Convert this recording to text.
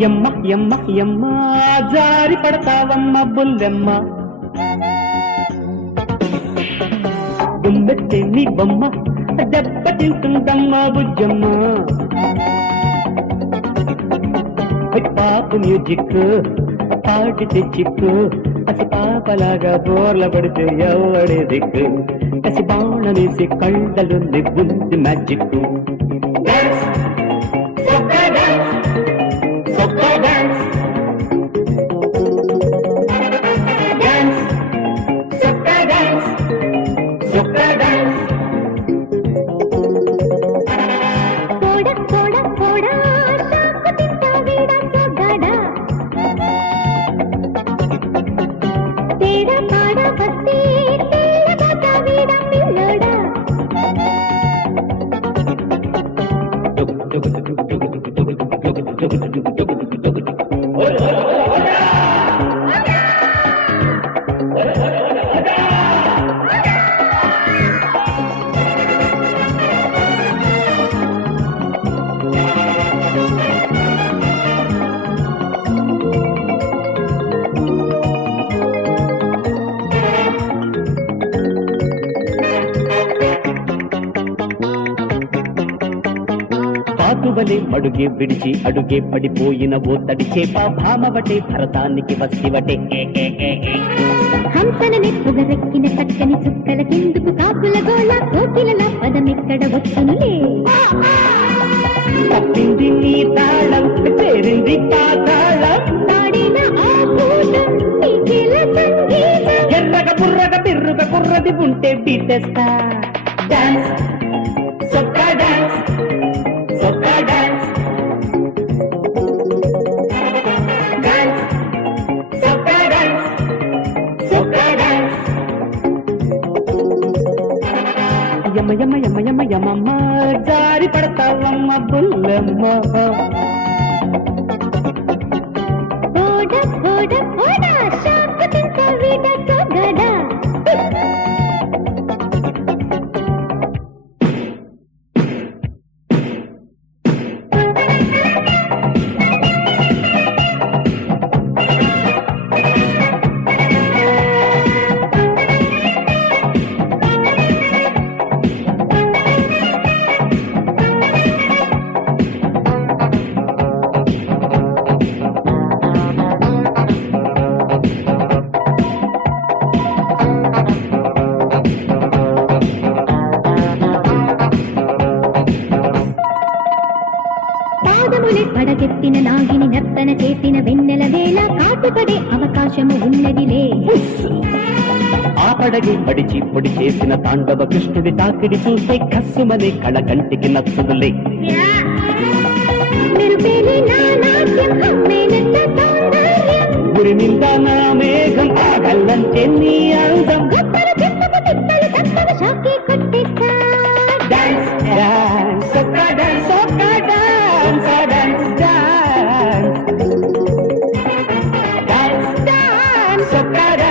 యమ్మ యమ్మ యమ్మ జారి పడతావమ్మ బుల్లెమ్మ దుమ్మెత్తే నీ బొమ్మ దెబ్బ తింటుందమ్మ బుజ్జమ్మ పాపు మ్యూజిక్ పాటితే చిక్కు అసి పాపలాగా బోర్ల పడితే ఎవడే దిక్కు కసి బాణనేసి కళ్ళలు నిగ్గుంది మ్యాజిక్ పాతువలే అడుగే విడిచి అడుగే పడిపోయిన ఓ తడి చేప భామవటే భరతానికి వస్తివటే హంసనని పొగరెక్కిన చక్కని చుక్కల కిందుకు కాకుల గోళ కోకిలల పదమెక్కడ వచ్చునులే తప్పింది నీ తాళం చేరింది పాతాళం పాడిన ఆ పూజం నీకెల సంగీతం ఎర్రగ బుర్రగ బిర్రుగ కుర్రది ఉంటే బీటేస్తా డాన్స్ సొక్క డాన్స్ సొక్క డాన్స్ డాన్స్ సొక్క డాన్స్ సొక్క డాన్స్ యమ యమ యమ యమ యమమ్మ జారి పడతావమ్మ బుల్లమ్మ ఓడ ఓడ ఓడ షాకు తింట వీడ సొగడ పాదములే పడగెత్తిన నాగిని నర్తన చేసిన వెన్నెల వేళ కాటుపడే అవకాశము ఉన్నదిలే ఆ పడగి పడిచి పొడి చేసిన తాండవ కృష్ణుడి తాకిడి చూస్తే కస్సుమనే కళ కంటికి నచ్చుదులే మెరుపేలి నా నాట్యం హమ్మేనంత సౌందర్యం గురి నిండా నా మేఘం ఆగల్లంటే నీ అందం గొప్పలు తిప్పకు తిప్పలు తప్పదు షాకే కొట్టేస్తా డాన్స్ డాన్స్ సొక్క డాన్స్ సొక్క dance dance dance dance dance సొక్క డాన్స్